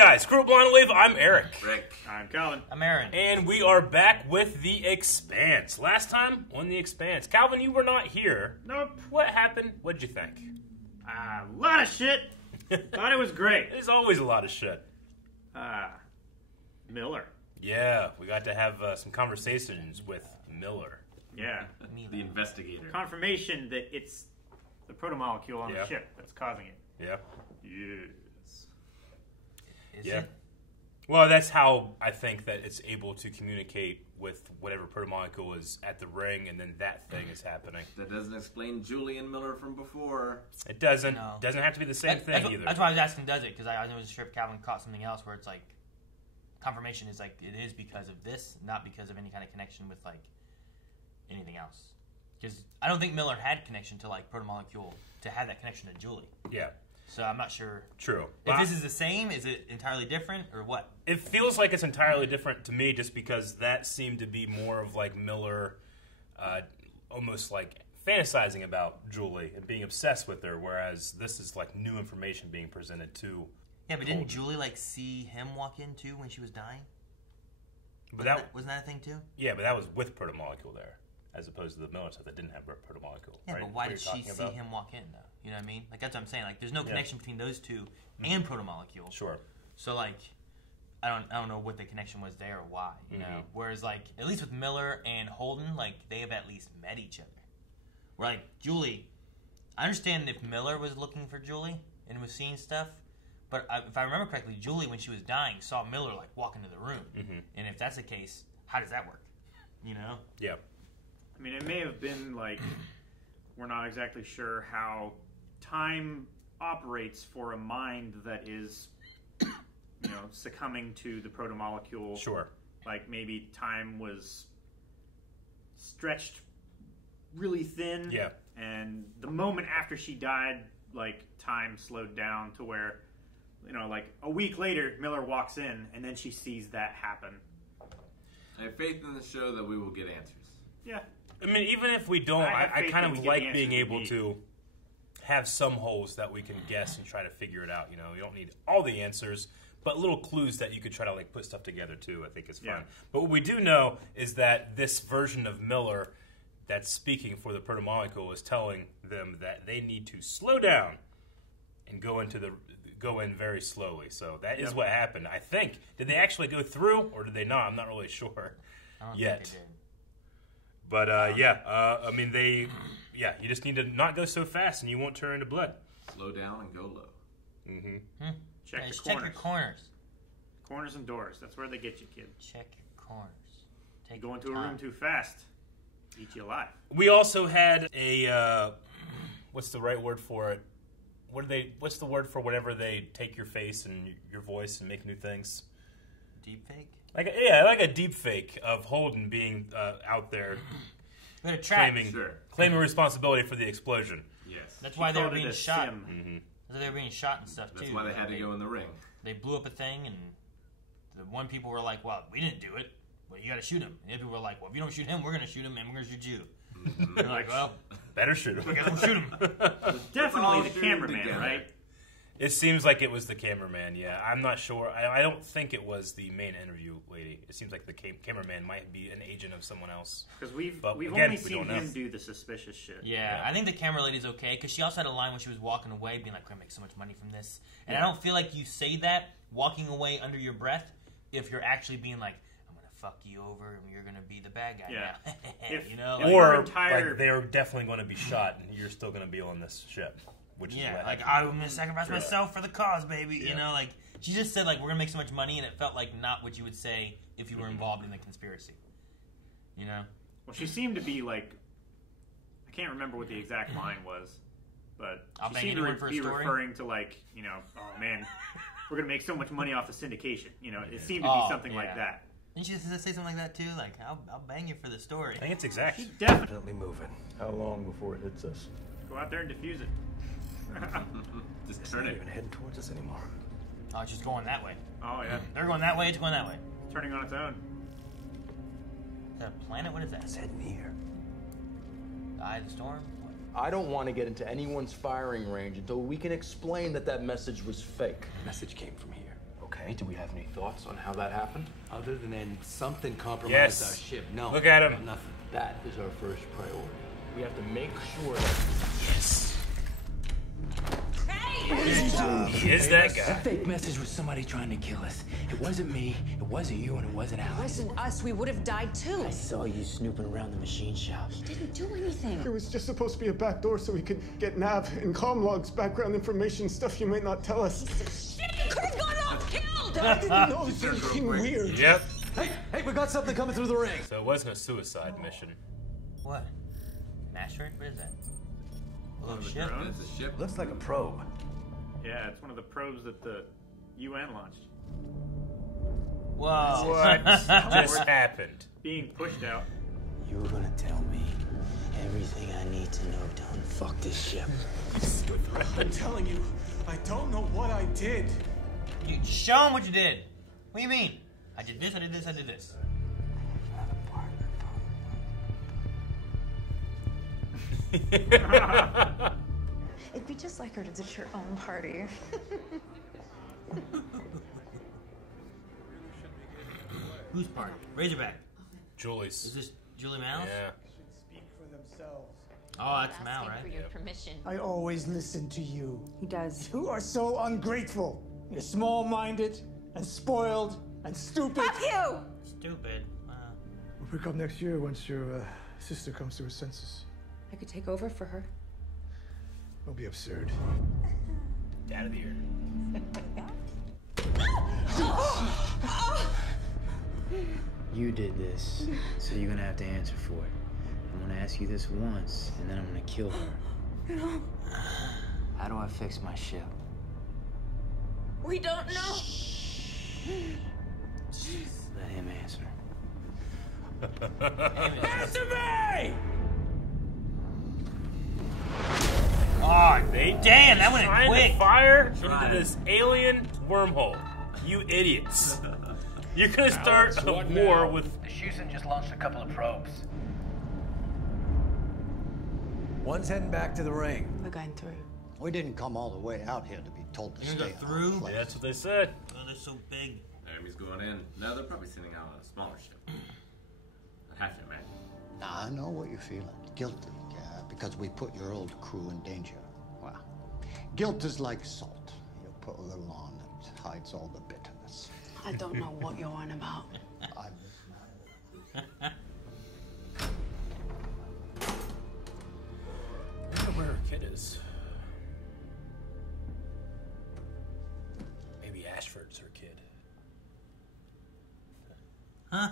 guys, Crew Blind Wave, I'm Eric. Rick. I'm Calvin. I'm Aaron. And we are back with the Expanse. Last time on the Expanse. Calvin, you were not here. Nope. What happened? What did you think? A lot of shit. Thought it was great. There's always a lot of shit. Miller. Yeah, we got to have some conversations with Miller. Yeah. The investigator. Confirmation that it's the protomolecule on the ship that's causing it. Yeah. Yes. Is Yeah. it? Well, that's how I think that it's able to communicate with whatever protomolecule is at the ring, and then that thing is happening. That doesn't explain Julian Miller from before. It doesn't. No. Doesn't have to be the same thing either. That's why I was asking, does it? Because I was sure if Calvin caught something else where it's like, confirmation is like, it is because of this, not because of any kind of connection with like anything else. Because I don't think Miller had connection to like protomolecule to have that connection to Julie. Yeah. So I'm not sure. True. If this is the same, is it entirely different or what? It feels like it's entirely different to me just because that seemed to be more of like Miller almost like fantasizing about Julie and being obsessed with her, whereas this is like new information being presented to Yeah, but didn't Julie like see him walk in too when she was dying? But Wasn't that a thing too? Yeah, but that was with protomolecule there, as opposed to the Miller stuff that didn't have protomolecule. Yeah, right? but why What did you're she talking see about? him walk in though? You know what I mean? Like that's what I'm saying. Like there's no connection between those two and protomolecule. Sure. So like, I don't know what the connection was there or why. You know, whereas like at least with Miller and Holden, like they have at least met each other. Where like Julie, I understand if Miller was looking for Julie and was seeing stuff, but if I remember correctly, Julie when she was dying saw Miller like walk into the room, and if that's the case, how does that work? You know? Yeah. I mean, it may have been like, we're not exactly sure how time operates for a mind that is, succumbing to the protomolecule. Sure. Like maybe time was stretched really thin. Yeah. And the moment after she died, like time slowed down to where, like a week later, Miller walks in and then she sees that happen. I have faith in the show that we will get answers. Yeah. I mean, even if we don't, I kind of like being able to to have some holes that we can guess and try to figure it out. You don't need all the answers, but little clues that you could try to like put stuff together too. I think is fun. Yeah. But what we do know is that this version of Miller that's speaking for the protomolecule is telling them that they need to slow down and go in very slowly. So that is what happened. I think. Did they actually go through or did they not? I'm not really sure yet. Think they did. But I mean, you just need to not go so fast, and you won't turn into blood. Slow down and go low. Check the corners. Check your corners. Corners and doors. That's where they get you, kid. Check your corners. You go into a room too fast, eat you alive. We also had a what's the right word for it? What's the word for whenever they take your face and your voice and make new things? Deep fake. Like a deep fake of Holden being out there claiming responsibility for the explosion. Yes. That's why they were being shot. Mm-hmm. They were being shot and stuff too. That's why they had to go in the ring. They blew up a thing, and the one people were like, "Well, we didn't do it. Well, you got to shoot him." And the other people were like, "Well, if you don't shoot him, we're going to shoot him, and we're going to shoot you." They're like, "Well, better shoot him." We got to shoot him. It was definitely the cameraman, right? It seems like it was the cameraman, yeah. I'm not sure. I don't think it was the main interview lady. It seems like the cameraman might be an agent of someone else. Because we've only seen him do the suspicious shit. Yeah, I think the camera lady's okay, because she also had a line when she was walking away, being like, we're going to make so much money from this. And I don't feel like you say that walking away under your breath if you're actually being like, I'm going to fuck you over, and you're going to be the bad guy now. Or like they're definitely going to be shot, and you're still going to be on this ship. Which is like I'm going to sacrifice myself for the cause, baby. Yeah. Like she just said like we're going to make so much money, and it felt like not what you would say if you were involved in the conspiracy. Well, she seemed to be like, I can't remember what the exact line was, but she seemed to be referring to like, oh man, we're going to make so much money off the syndication. It seemed to be something like that. Didn't she say something like that too? Like, I'll bang you for the story. I think it's exact. She's definitely moving. How long before it hits us? Go out there and defuse it. Just it's turn not it. even heading towards us anymore. Oh, it's just going that way. Oh, yeah. They're going that way, it's going that way. Turning on its own. Is that a planet? What is that? It's heading here. The Eye of the Storm? I don't want to get into anyone's firing range until we can explain that message was fake. The message came from here, okay? Okay, do we have any thoughts on how that happened? Other than something compromised Yes. our ship. No. Look at him. Nothing. That is our first priority. We have to make sure that... Yes. He is that guy. That fake message was somebody trying to kill us. It wasn't me, it wasn't you, and it wasn't Alex. It wasn't us. We would have died too. I saw you snooping around the machine shop. He didn't do anything. It was just supposed to be a back door so we could get nav and comm logs, background information, stuff you might not tell us. Shit, you could have gone off killed! I didn't know it was anything weird. Yep. Hey, we got something coming through the ring. So it wasn't a suicide mission. What? An asteroid? What is that? A little Ship. ship? It's a ship. Looks like a probe. Yeah, it's one of the probes that the UN launched. Whoa. What just happened? Being pushed out. You were gonna tell me everything I need to know to unfuck this ship. I'm telling you, I don't know what I did. You show him what you did. What do you mean? I did this, I did this, I did this. It'd be just like her to ditch your own party. Whose party? Razorback. Julie's. Is this Julie Mal's? Yeah. Speak for themselves. Oh, that's Mal, right? For your permission. I always listen to you. He does. You are so ungrateful. You're small-minded and spoiled and stupid. Fuck you! Stupid. Wow. We'll pick up next year once your sister comes to her senses. I could take over for her. Don't be absurd. Dad of the year. You did this, so you're gonna have to answer for it. I'm gonna ask you this once, and then I'm gonna kill her. No. How do I fix my ship? We don't know. Let him answer. Answer me! Oh, damn, that went Trying quick. to fire into this alien wormhole. You idiots. You're gonna start a war with... The Shusen just launched a couple of probes. One's heading back to the ring. We're going through. We didn't come all the way out here to be told to You're gonna stay go through? in our place. Yeah, that's what they said. Oh, they're so big. Enemy's going in. No, they're probably sending out a smaller ship. I have to imagine. Now, I know what you're feeling. Guilty, because we put your old crew in danger. Well, guilt is like salt. You put a little on, it hides all the bitterness. I don't know what you're on about. I I wonder where her kid is. Maybe Ashford's her kid. Huh?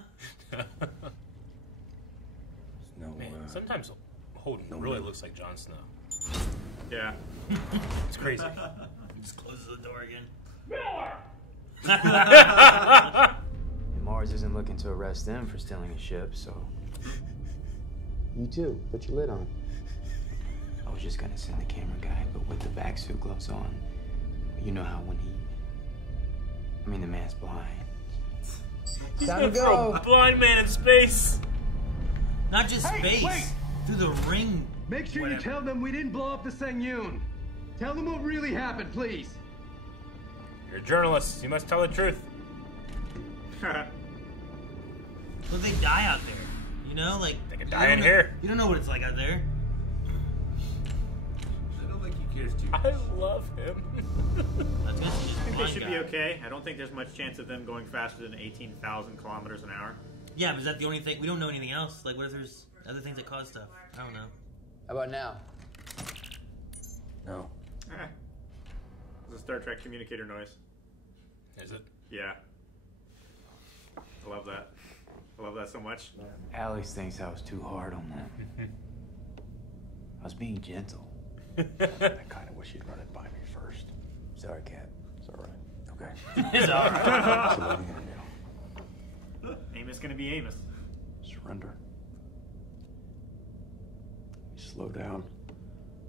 Man, sometimes Holden really looks like Jon Snow. Yeah. It's crazy. Just closes the door again. Mars isn't looking to arrest them for stealing a ship, so... You too. Put your lid on. I was just gonna send the camera guy, but with the vac suit gloves on, you know how when he... I mean, the man's blind. He's gonna throw a blind man in space. Not just space. Wait. Through the ring. Make sure Whatever. you tell them we didn't blow up the Sengyun. Tell them what really happened, please. You're a journalist. You must tell the truth. Well, they die out there. You know, like They could die in here. You don't know what it's like out there. I don't think he cares too much. I love him. That's good. I think they should be okay. I don't think there's much chance of them going faster than 18,000 kilometers an hour. Yeah, but is that the only thing? We don't know anything else. Like, what if there's other things that cause stuff? I don't know. How about now? No. It's a Star Trek communicator noise. Is it? Yeah. I love that. I love that so much. Alex thinks I was too hard on that. I was being gentle. I kind of wish you'd run it by me first. Sorry, Cap. It's all right. Okay. It's all right. So what are you gonna do? Amos gonna be Amos. Surrender. We slow down.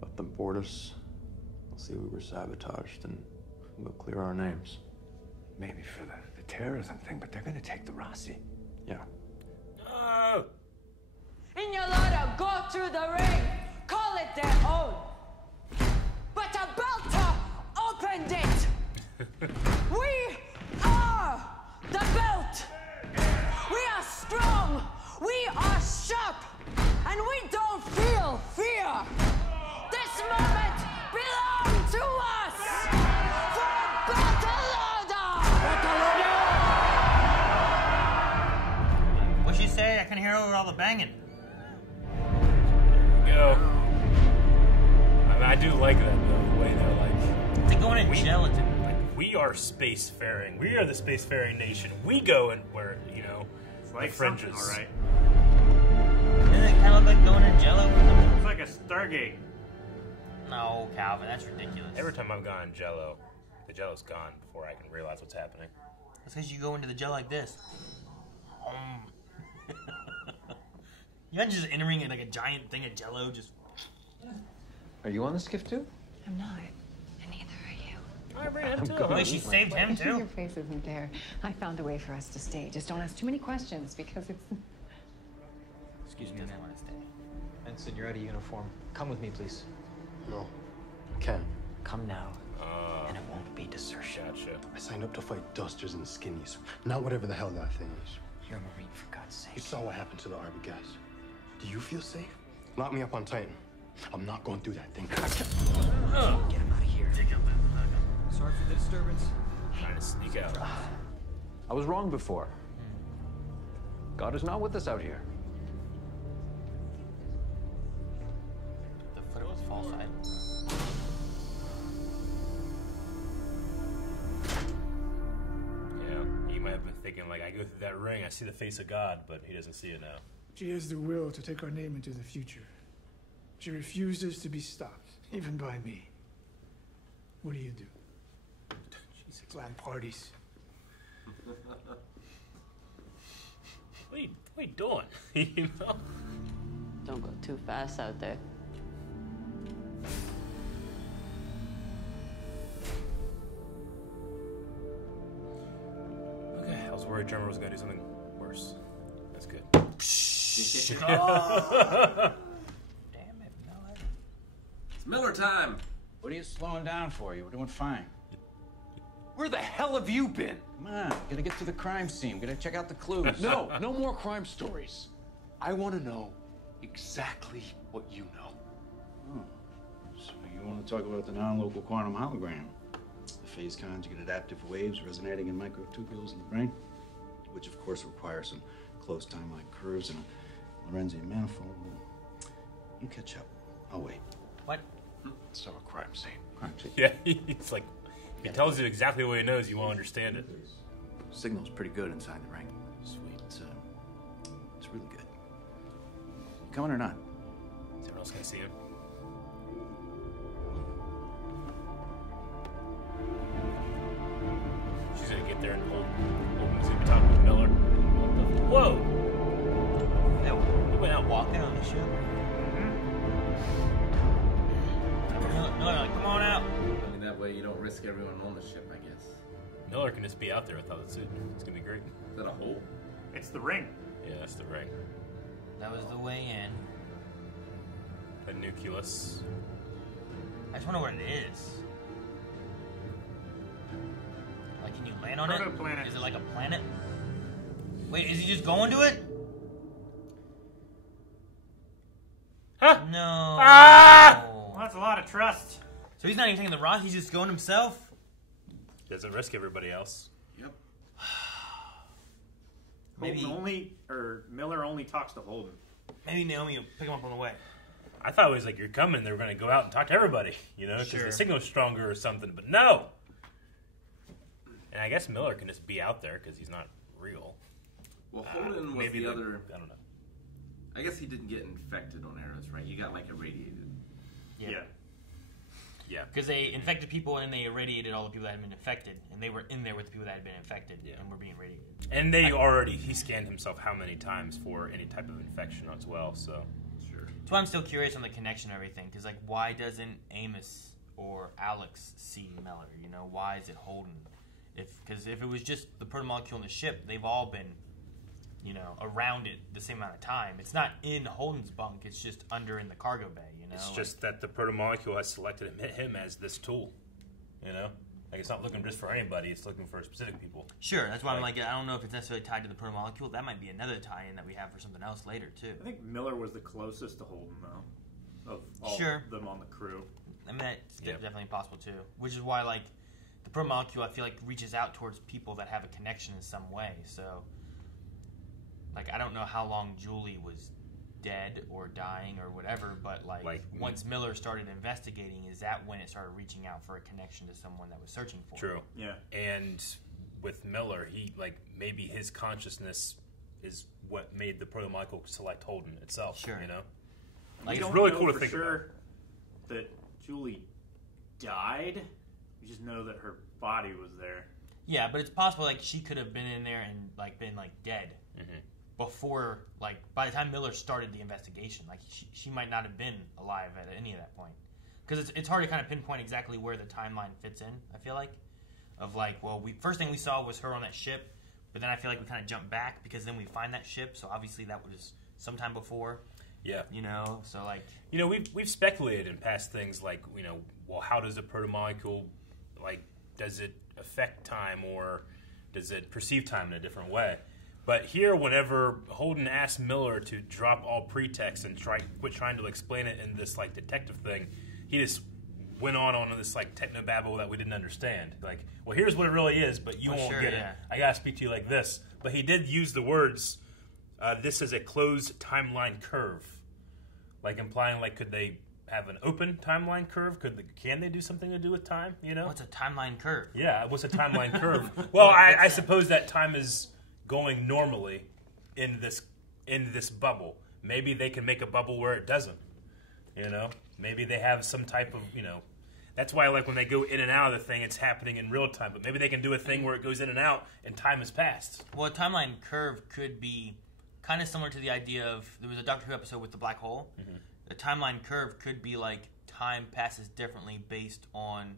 Let them board us. They'll see we were sabotaged, and we'll clear our names. Maybe for the terrorism thing, but they're gonna take the Rossi. Yeah. Oh! In your letter, go through the ring. Call it their own. But a belter opened it. We are the banging. There we go. I mean, I do like that though. The way they're like. They're going in gelatin. We are spacefaring. We are the spacefaring nation. We go and where, it's like the fringes. All right. Doesn't it kind of look like going in Jello? It's like a Stargate. No, Calvin, that's ridiculous. Every time I've gone Jello, the Jello's gone before I can realize what's happening. That's because you go into the Jello like this. You're not just entering it like a giant thing of Jello. Just. Are you on the skiff too? I'm not. And neither are you. I ran too. Wait, she saved him too? Your face isn't there. I found a way for us to stay. Just don't ask too many questions because it's... Excuse me, I want to stay. Ensign, you're out of uniform. Come with me, please. No. I can't. Come now, and it won't be desertion. Gotcha. I signed up to fight dusters and skinnies. Not whatever the hell that thing is. You're a Marine, for God's sake. You saw what happened to the Arbor gas. Do you feel safe? Lock me up on Titan. I'm not going through that thing. Get him out of here. Sorry for the disturbance. Trying to sneak out. I was wrong before. God is not with us out here. The foot was false side. Yeah, he might have been thinking, like, I go through that ring, I see the face of God, but he doesn't see it now. She has the will to take our name into the future. She refuses to be stopped, even by me. What do? Plan parties. What are you doing? You know? Don't go too fast out there. Okay, I was worried Drummer was going to do something worse. That's good. Oh. Damn it, Miller. It's Miller time. What are you slowing down for? You were doing fine. Where the hell have you been? Come on, gotta get to the crime scene. Gotta check out the clues. No more crime stories. I want to know exactly what you know. Oh. So you want to talk about the non-local quantum hologram? The phase conjugate adaptive waves resonating in microtubules in the brain, which of course require some close time-like curves and a Lorentzian manifold. You catch up. I'll wait. What? So a crime scene. Crime scene. Yeah, it's like, if he tells you exactly what he knows, you won't understand it. Signal's pretty good inside the ring. Sweet. It's really good. You coming or not? Is everyone else gonna see him? She's gonna get there and hold him top with Miller. Whoa! He went out walking on the ship. Miller, like, come on out. I mean, that way you don't risk everyone on the ship, I guess. Miller can just be out there without the suit. It's gonna be great. Is that a hole? It's the ring. Yeah, that's the ring. That was the way in. The nucleus. I just wonder what it is. Like, can you land on it? Protoplanet. Is it like a planet? Wait, is he just going to it? Huh? No. Ah! Well, that's a lot of trust. So he's not even taking the rock, he's just going himself? Doesn't risk everybody else. Yep. Maybe Miller only talks to Holden. Maybe Naomi will pick him up on the way. I thought it was like, you're coming, they were going to go out and talk to everybody, because the signal's stronger or something, but no! And I guess Miller can just be out there because he's not real. Well, Holden was the other... I don't know. I guess he didn't get infected on Eros, right? You got, like, irradiated. Yeah. Yeah. Because they infected people and they irradiated all the people that had been infected. And they were in there with the people that had been infected and were being irradiated. And he scanned himself how many times for any type of infection as well, so... Sure. That's why I'm still curious on the connection and everything. Because, like, why doesn't Amos or Alex see Miller? Why is it Holden? Because if it was just the protomolecule in the ship, they've all been, around it the same amount of time. It's not in Holden's bunk. It's just under in the cargo bay, It's just that the protomolecule has selected him as this tool, Like, it's not looking just for anybody. It's looking for specific people. Sure, that's why I'm like, I don't know if it's necessarily tied to the protomolecule. That might be another tie-in that we have for something else later, too. I think Miller was the closest to Holden, though, of all of them on the crew. I mean, that's definitely possible, too. Which is why, like, the protomolecule, I feel like, reaches out towards people that have a connection in some way, so... like, I don't know how long Julie was dead or dying or whatever, but like once Miller started investigating, is that when it started reaching out for a connection to someone that was searching for True. it? Yeah. And with Miller, he maybe his consciousness is what made the proto-molecule select Holden itself. Sure. You know? Like, it's don't really know cool to for think sure about. that Julie died. We just know that her body was there. Yeah, but it's possible like she could have been in there and like been like dead before, like by the time Miller started the investigation. Like she might not have been alive at any of that point, because it's hard to kind of pinpoint exactly where the timeline fits in. I feel like of like, well, first thing we saw was her on that ship, but then I feel like we kind of jumped back because then we find that ship, so obviously that was sometime before. Yeah. You know, so like, you know, we've speculated in past things like, you know, well, how does a protomolecule, like, does it affect time or does it perceive time in a different way? But here, whenever Holden asked Miller to drop all pretext and quit trying to explain it in this like detective thing, he just went on this like technobabble that we didn't understand. Like, well, here's what it really is, but you won't get it. I gotta speak to you like this. But he did use the words, this is a closed timeline curve. Like implying, like, could they have an open timeline curve? Can they do something to do with time, you know? What's a timeline curve? Yeah, what's a timeline curve? Well, I suppose that time is going normally in this bubble. Maybe they can make a bubble where it doesn't, you know? Maybe they have some type of, you know... That's why, like, when they go in and out of the thing, it's happening in real time. But maybe they can do a thing where it goes in and out and time has passed. Well, a timeline curve could be kind of similar to the idea of, there was a Doctor Who episode with the black hole. The timeline curve could be like time passes differently based on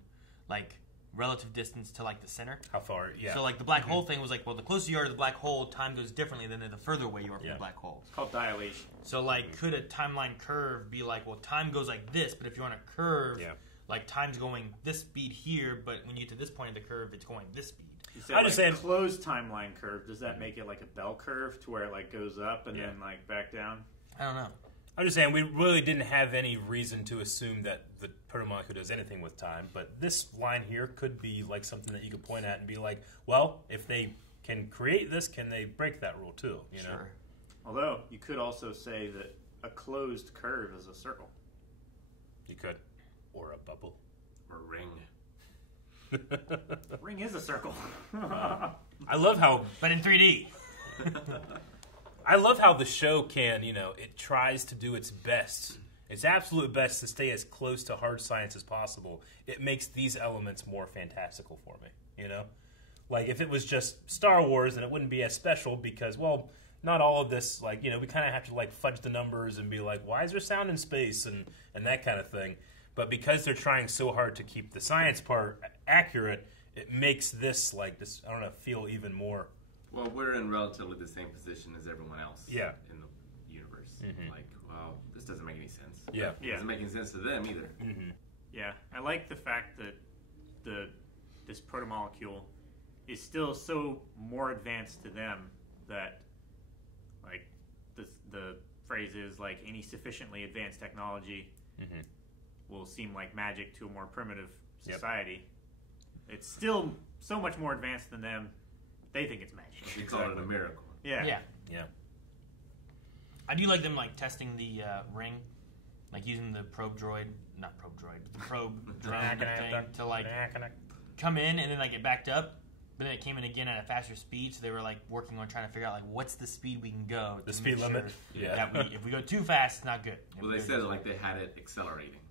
like relative distance to like the center. How far? Yeah. So like the black hole thing was like, well, the closer you are to the black hole, time goes differently than the further away you are from the black hole. It's called dilation. So like, could a timeline curve be like, well, time goes like this, but if you're on a curve, like time's going this speed here, but when you get to this point of the curve, it's going this speed. You said, I'm just saying, closed timeline curve. Does that make it like a bell curve to where it like goes up and then like back down? I don't know. I'm just saying we really didn't have any reason to assume that the protomolecule does anything with time, but this line here could be like something that you could point at and be like, well, if they can create this, can they break that rule too? You know? Although you could also say that a closed curve is a circle. You could, or a bubble, or a ring. Ring is a circle. I love how, but in 3D. I love how the show can, you know, it tries to do its best, its absolute best to stay as close to hard science as possible. It makes these elements more fantastical for me, you know? Like, if it was just Star Wars, then it wouldn't be as special because, well, not all of this, like, you know, we kind of have to, like, fudge the numbers and be like, why is there sound in space and that kind of thing. But because they're trying so hard to keep the science part accurate, it makes this, like, this, I don't know, feel even more... Well, we're in relatively the same position as everyone else in the universe. Like, well, this doesn't make any sense. Yeah. It doesn't make any sense to them either. Yeah, I like the fact that this protomolecule is still so more advanced to them that, like, the phrase is, like, any sufficiently advanced technology will seem like magic to a more primitive society. It's still so much more advanced than them. They think it's magic. You call it a miracle. Yeah. I do like them like testing the ring, like using the probe drone thing to like come in and then like get backed up, but then it came in again at a faster speed. So they were like working on trying to figure out like what's the speed we can go. The speed limit. That if we go too fast, it's not good. Well, they said it like they had it accelerating.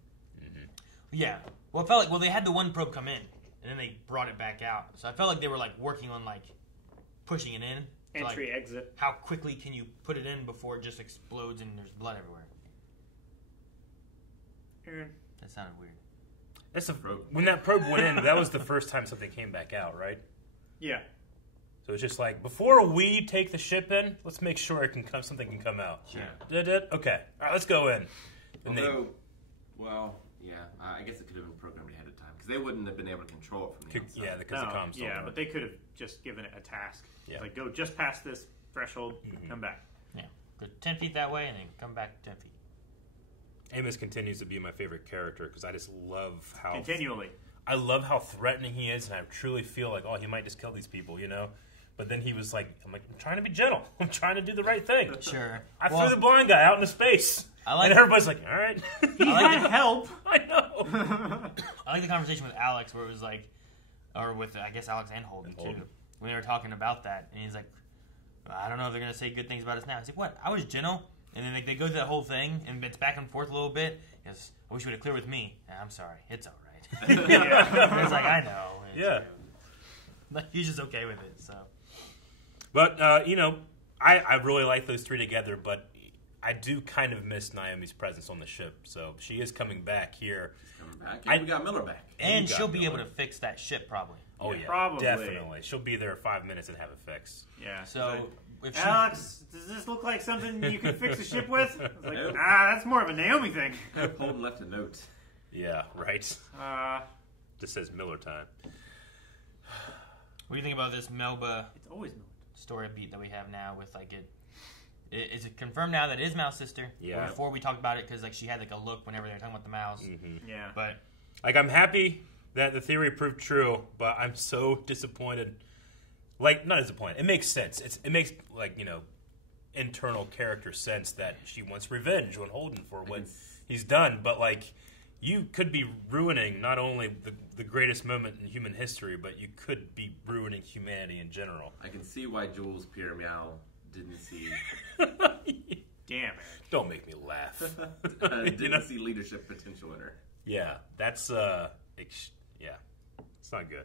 Yeah. Well, it felt like they had the one probe come in and then they brought it back out. So I felt like they were like working on like pushing it in. Entry, like, exit. How quickly can you put it in before it just explodes and there's blood everywhere? That sounded weird. That's when that probe went in, that was the first time something came back out, right? Yeah. So it's just like, before we take the ship in, let's make sure something can come out. Yeah. Okay. All right, let's go in. Although, well, yeah, I guess it could have been programmed ahead of time because they wouldn't have been able to control it from the outside. Yeah, because the comms don't know. But they could have just given it a task. Yeah. Like, go just past this threshold, come back. Yeah. Go 10 feet that way and then come back 10 feet. Amos continues to be my favorite character because I just love how... Continually. I love how threatening he is, and I truly feel like, oh, he might just kill these people, you know? But then he was like, I'm trying to be gentle. I'm trying to do the right thing. Sure. I threw the blind guy out into space. And everybody's like, all right. He had help. I know. I like the conversation with Alex where it was like, or with, I guess, Alex and Holden, too. When they were talking about that. And he's like, I don't know if they're going to say good things about us now. He's like, what? I was gentle. And then they go through that whole thing, and it's back and forth a little bit. He goes, I wish you would have cleared with me. I'm sorry. It's all right. And it's like, I know. Yeah. But he's just okay with it, so. But, I really like those three together, but I do kind of miss Naomi's presence on the ship. So she is coming back here. She's coming back. And we got Miller back. And she'll be able to fix that ship, probably. Oh, yeah. Probably. Definitely. She'll be there 5 minutes and have it fixed. Yeah. So, if Alex, does this look like something you can fix a ship with? I was like, that's more of a Naomi thing. Holden left a note. Yeah, right. Just says Miller time. What do you think about this Melba It's always Melba. story beat that we have now with, like, is it confirmed now that it is Mal's sister? Yeah. Or before we talked about it, because, like, she had, like, a look whenever they were talking about the mouse. Mm-hmm. Yeah. But, like, I'm happy that the theory proved true, but I'm so disappointed. Like, not disappointed. It makes sense. It makes, like, internal character sense that she wants revenge on Holden for what he's done. But, like, you could be ruining not only the greatest moment in human history, but you could be ruining humanity in general. I can see why Jules Pierre Meow didn't see... Damn it. Don't make me laugh. Didn't see leadership potential in her. Yeah, that's, it's not good.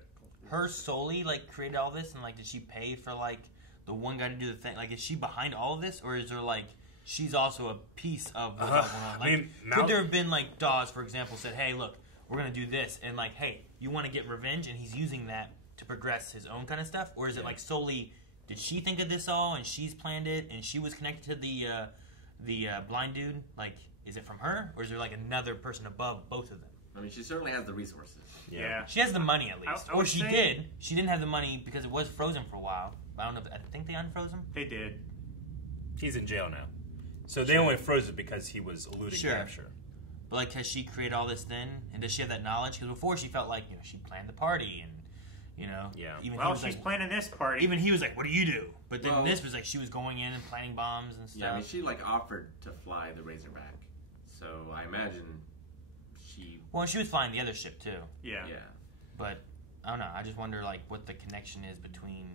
her solely like created all this, and like did she pay for like the one guy to do the thing? Like, is she behind all of this, or is there like she's also a piece of what's going on? Like, could there have been like Dawes, for example, said, "Hey, look, we're gonna do this," and like, "Hey, you want to get revenge?" and he's using that to progress his own kind of stuff, or is it like solely? Did she think of this all, and she's planned it, and she was connected to the blind dude? Like, is it from her, or is there like another person above both of them? I mean, she certainly has the resources. Yeah. She has the money at least. Or she did. She didn't have the money because it was frozen for a while. I don't know. I think they unfroze him. They did. He's in jail now. So they only froze it because he was eluding capture. But like, has she created all this then? And does she have that knowledge? Because before she felt like, you know, she planned the party and, you know. Yeah. Even well, he was she's like, planning this party. Even he was like, what do you do? But then this was like, she was going in and planning bombs and stuff. Yeah, I mean, she like offered to fly the Razorback. So I imagine she... Well, she was flying the other ship too. Yeah. Yeah. But, I don't know. I just wonder like what the connection is between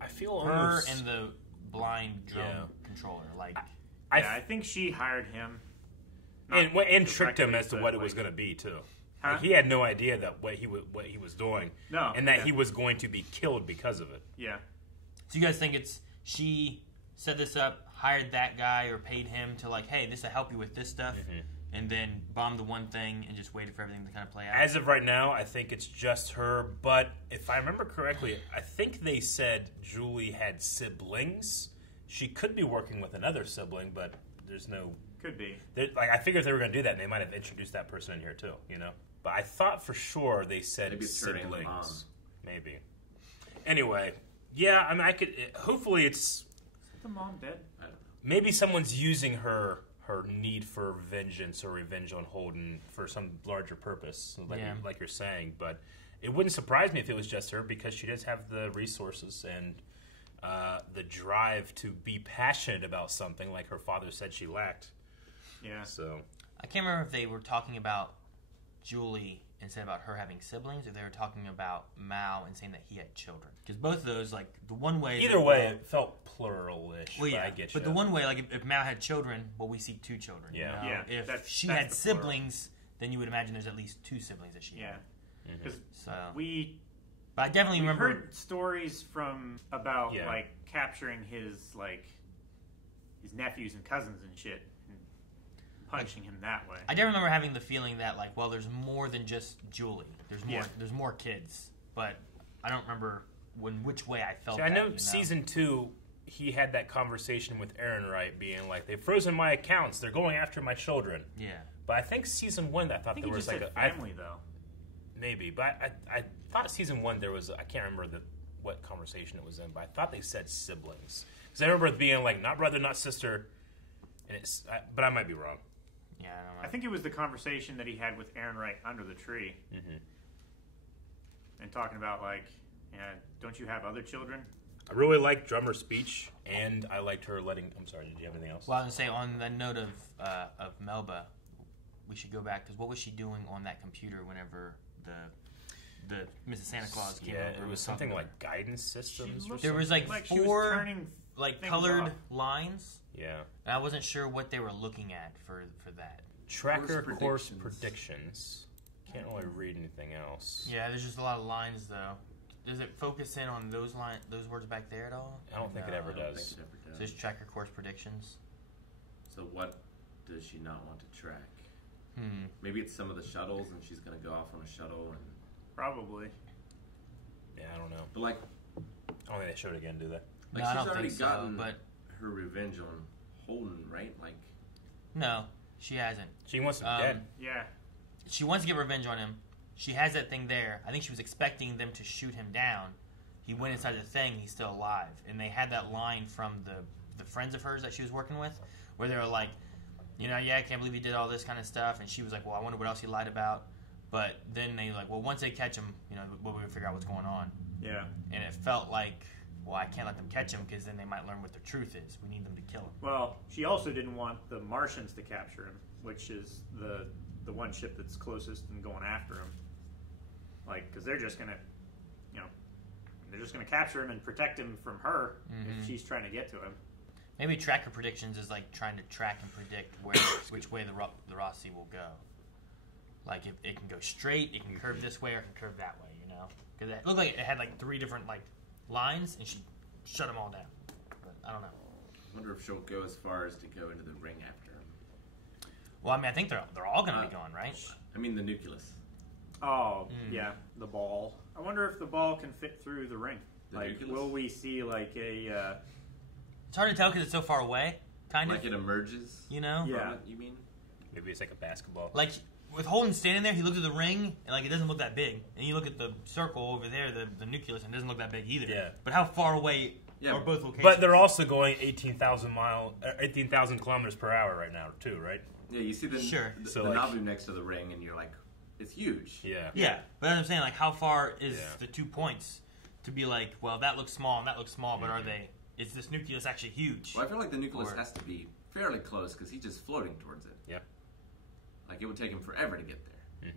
I feel her almost... and the blind drone controller. Like, I think she hired him. And tricked him as to what it was going to be too. Huh? Like, he had no idea that what he was doing, and that he was going to be killed because of it. Yeah. So you guys think it's she set this up, hired that guy, or paid him to like, hey, this will help you with this stuff, and then bombed the one thing and just waited for everything to kind of play out? As of right now, I think it's just her. But if I remember correctly, I think they said Julie had siblings. She could be working with another sibling, but there's no... Could be. Like, I figured if they were going to do that, and they might have introduced that person in here too, you know? But I thought for sure they said Maybe it's turning the mom. siblings. Maybe. Anyway, yeah, I mean, I could... hopefully it's... Is the mom dead? I don't know. Maybe someone's using her need for vengeance or revenge on Holden for some larger purpose, like you're saying. But it wouldn't surprise me if it was just her, because she does have the resources and the drive to be passionate about something like her father said she lacked. Yeah. So I can't remember if they were talking about Julie instead about her having siblings, or they were talking about Mao and saying that he had children. Because both of those, like, the one way... Either way, it felt plural-ish. Well, yeah, I get you. but the one way, like, if Mao had children, well, we see two children. Yeah. You know? Yeah, If she that's had the plural. siblings, then you would imagine there's at least two siblings that she had. Because So... But I definitely remember... heard stories about Yeah. like capturing his nephews and cousins and shit, and punishing him that way. I do remember having the feeling that, like, well, there's more than just Julie. There's more kids. But I don't remember which way I felt. See, I know season 2, he had that conversation with Aaron Wright, being like, "They've frozen my accounts. They're going after my children." Yeah. But I think season 1, I thought think there he was just like said family though. Maybe, but I thought season 1 there was, I can't remember what conversation it was in, but I thought they said siblings, because I remember it being like not brother, not sister, and but I might be wrong. Yeah, I don't know. I think it was the conversation that he had with Aaron Wright under the tree, and talking about like, don't you have other children? I really liked Drummer's speech, and I liked her letting... I'm sorry, did you have anything else? Well, I was going to say, on the note of Melba, we should go back, because what was she doing on that computer whenever the Mrs. Santa Claus came over? Yeah, it was something like guidance systems. There was like 4 colored lines. Yeah. And I wasn't sure what they were looking at for that. Tracker course predictions. Can't really read anything else. Yeah, there's just a lot of lines, though. Does it focus in on those words back there at all? I don't think it ever does. So just tracker course predictions. So what does she not want to track? Maybe it's some of the shuttles, and she's going to go off on a shuttle. And probably. Yeah, I don't know. But like, I don't think they showed it again, do they? Like, no, she's I don't already think so, gotten but her revenge on Holden, right? Like, no, she hasn't. She wants him dead. Yeah. She wants to get revenge on him. She has that thing there. I think she was expecting them to shoot him down. He went inside the thing. He's still alive. And they had that line from the friends of hers that she was working with, where they were like, I can't believe he did all this kind of stuff. And she was like, well, I wonder what else he lied about. But then they like, well, once they catch him, we'll figure out what's going on. Yeah. And it felt like, well, I can't let them catch him because then they might learn what the truth is. We need them to kill him. Well, she also didn't want the Martians to capture him, which is the one ship that's closest and going after him. Like, because they're just gonna, they're just gonna capture him and protect him from her if she's trying to get to him. Maybe tracker predictions is like trying to track and predict which way the Rossi will go. Like, if it can go straight, it can curve this way, or it can curve that way. Because it looked like it had like 3 different lines, and she shut them all down. But I don't know. I wonder if she'll go as far as to go into the ring after him. Well, I mean, I think they're all going to be gone, right? I mean, the nucleus. Oh, yeah, the ball. I wonder if the ball can fit through the ring. Will we see like a... It's hard to tell because it's so far away, kind of. Like it emerges? Yeah. You mean? Maybe it's like a basketball. Like, with Holden standing there, he looked at the ring, and it doesn't look that big. And you look at the circle over there, the nucleus, and it doesn't look that big either. Yeah. But how far away are both locations? But they're also going 18,000 kilometers per hour right now, too, right? Yeah, you see the Nabu next to the ring, and you're like, it's huge. Yeah. Yeah, but as I'm saying, how far is the 2 points to be like, well, that looks small and that looks small, but is this nucleus actually huge? Well, I feel like the nucleus has to be fairly close because he's just floating towards it. Yeah. Like, it would take him forever to get there.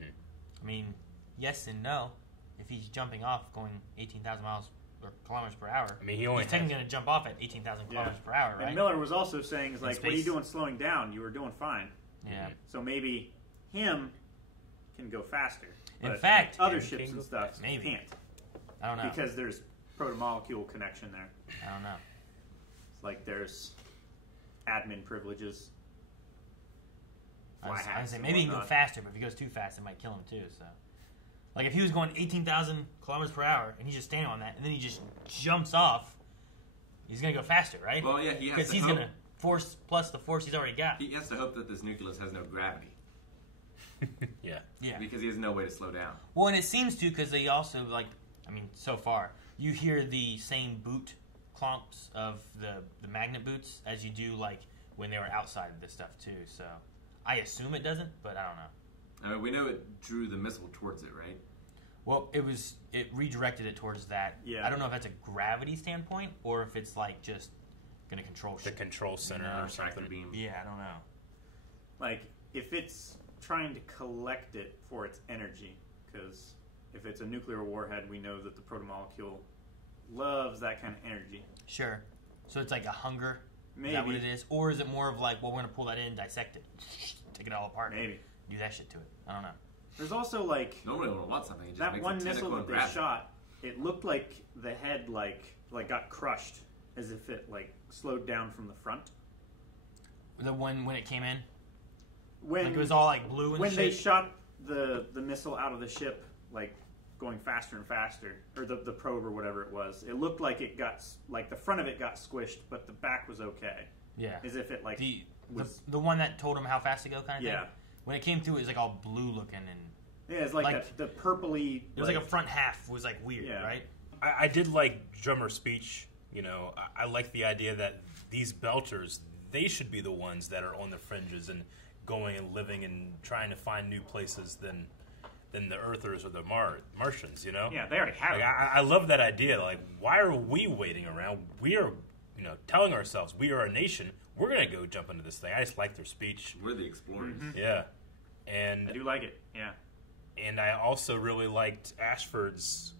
I mean, yes and no. If he's jumping off going 18,000 miles or kilometers per hour, I mean, he's technically going to jump off at 18,000 kilometers per hour, right? And Miller was also saying, what are you doing slowing down? You were doing fine. Yeah. So maybe him can go faster. In fact, other ships and stuff maybe can't. I don't know. Because there's proto-molecule connection there. I don't know. It's like there's admin privileges. I was saying maybe he can go faster, but if he goes too fast, it might kill him too. So, like if he was going 18,000 kilometers per hour and he's just standing on that, and then he just jumps off, he's gonna go faster, right? Well, yeah, he has to because he's gonna force plus the force he's already got. He has to hope that this nucleus has no gravity. Yeah. Because he has no way to slow down. Well, and it seems to because they also so far you hear the same boot clomps of the magnet boots as you do when they were outside of this stuff too. So. I assume it doesn't, but I don't know. I mean, we know it drew the missile towards it, right? Well, it redirected it towards that. Yeah. I don't know if that's a gravity standpoint or if it's just going to control the control center or something. Beam. Yeah, I don't know. If it's trying to collect it for its energy, because if it's a nuclear warhead, we know that the protomolecule loves that kind of energy. Sure. So it's like a hunger. Maybe. Is that what it is? Or is it more of we're going to pull that in, dissect it, take it all apart. Maybe. Do that shit to it. I don't know. There's also nobody would want something. Just that one missile that they shot, it looked like the head got crushed as if it slowed down from the front. The one when it came in? When it was all blue and when shit? they shot the missile out of the ship, going faster and faster, or the probe or whatever it was, it looked like it got the front of it got squished, but the back was okay. Yeah, as if it was the one that told him how fast to go, kind of thing. Yeah, when it came through, it was all blue looking and yeah, it's the purpley. It was a front half was weird, right? I did like Drummer's speech. I like the idea that these belters, they should be the ones that are on the fringes and going and living and trying to find new places than than the Earthers or the Martians, you know? Yeah, they already have like, it. I love that idea. Like, why are we waiting around? We are, you know, telling ourselves we are a nation. We're going to go jump into this thing. I just like their speech. We're the explorers. Mm-hmm. Yeah. And I do like it, yeah. And I also really liked Ashford's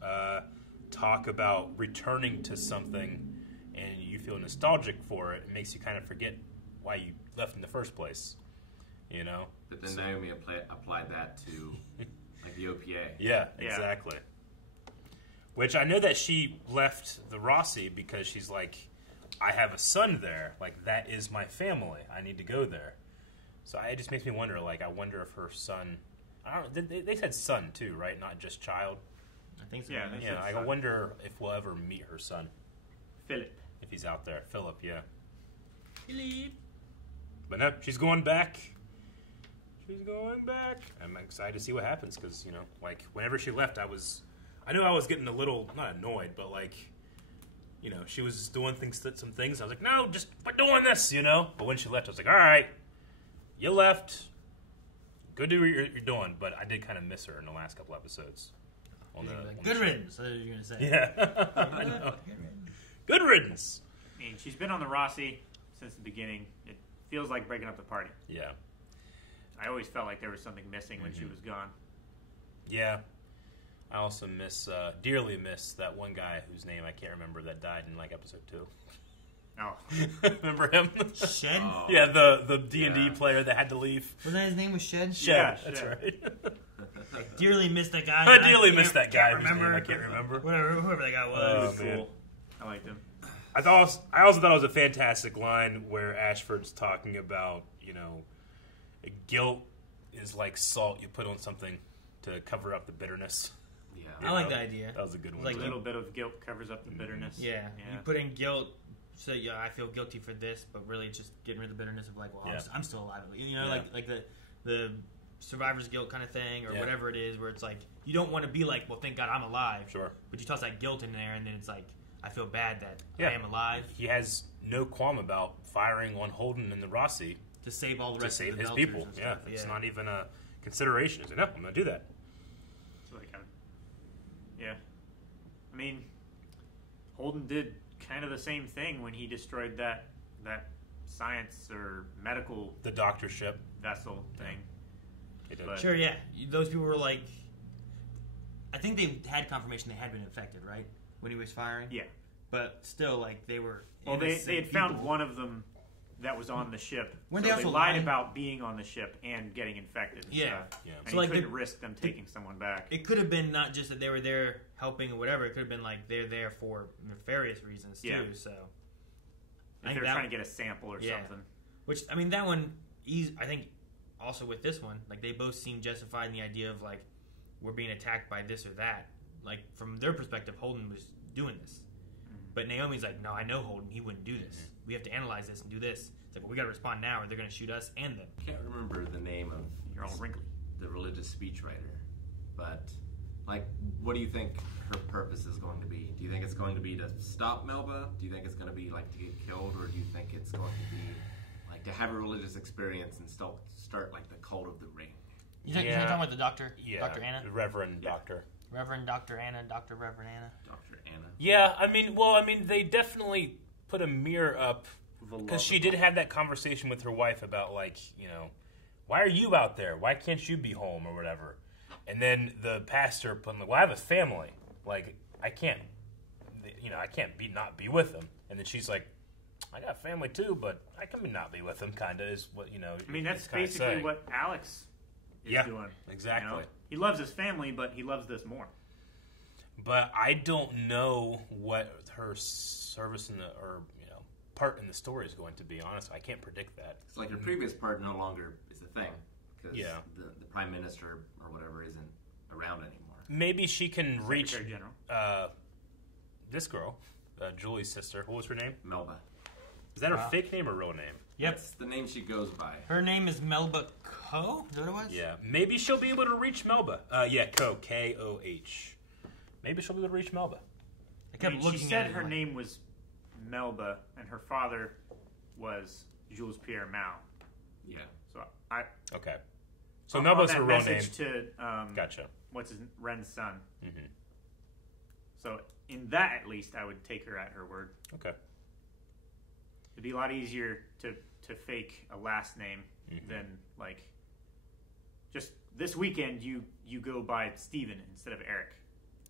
talk about returning to something, and you feel nostalgic for it. It makes you kind of forget why you left in the first place, you know? But then Naomi applied that to, like, the OPA. Yeah, exactly. Which I know that she left the Rossi because she's like, I have a son there. Like, that is my family. I need to go there. So it just makes me wonder, like, I wonder if her son... I don't know, they said son, too, right? Not just child. I think so. Yeah, I wonder if we'll ever meet her son. Philip. If he's out there. Philip, yeah. Philip. But no, she's going back. She's going back. I'm excited to see what happens because, you know, like, whenever she left, I knew I was getting a little, not annoyed, but, like, you know, she was doing some things. I was like, no, just we're doing this, you know? But when she left, I was like, all right, you left. Good to do what you're doing. But I did kind of miss her in the last couple episodes. Good riddance, that's what you're going to say. Yeah. I know. Good riddance. I mean, she's been on the Rossi since the beginning. It feels like breaking up the party. Yeah. I always felt like there was something missing when she was gone. Yeah. I also dearly miss that one guy whose name I can't remember that died in, like, episode 2. Oh. Remember him? Shed? Oh. Yeah, the D&D player that had to leave. Was that his name was Shed? Shed, yeah, that's right. I dearly miss that guy. I dearly miss that guy. I can't remember. Whoever that guy was. He was cool. I liked him. I also thought it was a fantastic line where Ashford's talking about, you know, guilt is like salt you put on something to cover up the bitterness. Yeah, I like the idea. That was a good one. Like a little bit of guilt covers up the bitterness. Yeah. You put in guilt, so yeah, I feel guilty for this, but really just getting rid of the bitterness of like, well, I'm still alive. You know, like the survivor's guilt kind of thing, or whatever it is, where it's like you don't want to be like, well, thank God I'm alive. Sure. But you toss that guilt in there, and then it's like, I feel bad that I am alive. He has no qualm about firing on Holden and the Rossi to save all the rest of the his people. Yeah, it's not even a consideration. He's like, no, I'm going to do that. Yeah. I mean, Holden did kind of the same thing when he destroyed that science or medical... The doctor ship. Vessel thing. But, sure, yeah. Those people were like... I think they had confirmation they had been infected, right? When he was firing? Yeah. But still, like, they were... Well, they had found one of them that was on the ship. When so they lied about being on the ship and getting infected. And stuff. Yeah. And so he couldn't risk them taking someone back. It could have been not just that they were there helping or whatever. It could have been like they're there for nefarious reasons too. So if they're trying to get a sample or something. Which, I mean, that one, I think also with this one, like they both seem justified in the idea of like we're being attacked by this or that. Like from their perspective, Holden was doing this. But Naomi's like, no, I know Holden. He wouldn't do this. We have to analyze this and do this. It's like, well, we got to respond now, or they're going to shoot us and them. I can't remember the name of you're all wrinkly. The religious speechwriter, but like, what do you think her purpose is going to be? Do you think it's going to be to stop Melba? Do you think it's going to be like to get killed, or do you think it's going to be like to have a religious experience and start like the cult of the ring? You talking about the doctor? Yeah, Dr. Anna? The Reverend Doctor. Reverend Dr. Anna, Dr. Reverend Anna. Dr. Anna. Yeah, I mean, they definitely put a mirror up because she did have that conversation with her wife about, like, you know, why are you out there? Why can't you be home or whatever? And then the pastor put, like, well, I have a family. Like, I can't not be with them. And then she's like, I got a family too, but I can not be with them. Kind of is what, you know. I mean, that's basically what Alex is doing. Exactly. You know? He loves his family, but he loves this more. But I don't know what her service part in the story is going to be. Honestly, I can't predict that. It's like her previous part no longer is a thing because the prime minister or whatever isn't around anymore. Maybe she can reach General. This girl, Julie's sister. What was her name? Melba. Is that her fake name or real name? Yep. That's the name she goes by. Her name is Melba Koh? Is that what it was? Yeah. Maybe she'll be able to reach Melba. Koh. K-O-H. Maybe she'll be able to reach Melba. She said her name was Melba, and her father was Jules Pierre Mao. Yeah. So Okay. So Melba's her real name. Message to gotcha. What's Ren's son? Mm-hmm. So in that, at least, I would take her at her word. Okay. It'd be a lot easier to fake a last name than like. Just this weekend, you go by Steven instead of Eric.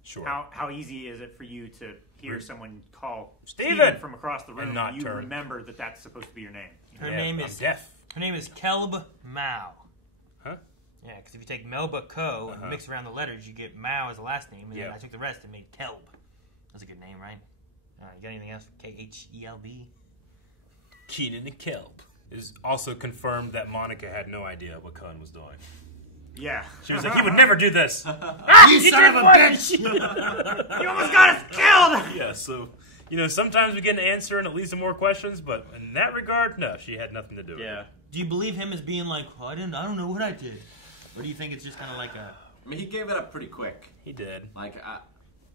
Sure. How easy is it for you to hear someone call Steven from across the room and you turn. remember that that's supposed to be your name? Her name is deaf. Her name is Kelb Mao. Huh? Yeah, because if you take Melba Co and mix around the letters, you get Mao as the last name, and then I took the rest and made Kelb. That's a good name, right? You got anything else? Khelb. Keenan and Kelb. It is also confirmed that Monica had no idea what Cohen was doing. Yeah. She was like, he would never do this. You son of a bitch! You almost got us killed! Yeah, so, sometimes we get an answer and it leads to more questions, but in that regard, no, she had nothing to do with it. Do you believe him as being like, I don't know what I did? Or do you think it's just kind of like a... I mean, he gave it up pretty quick. He did. Like,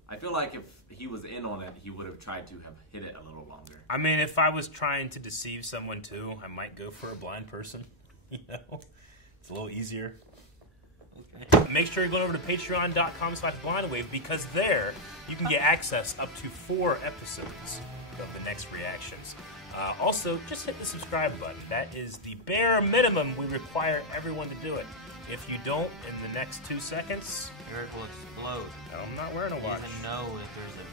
I feel like if he was in on it, he would have tried to have hit it a little longer. I mean, if I was trying to deceive someone too, I might go for a blind person. It's a little easier. Okay. Make sure you're going over to patreon.com/blindwave because there you can get access up to 4 episodes of the next reactions. Also, just hit the subscribe button. That is the bare minimum we require everyone to do it. If you don't, in the next 2 seconds, Eric will explode. I'm not wearing a watch. He doesn't know that there's a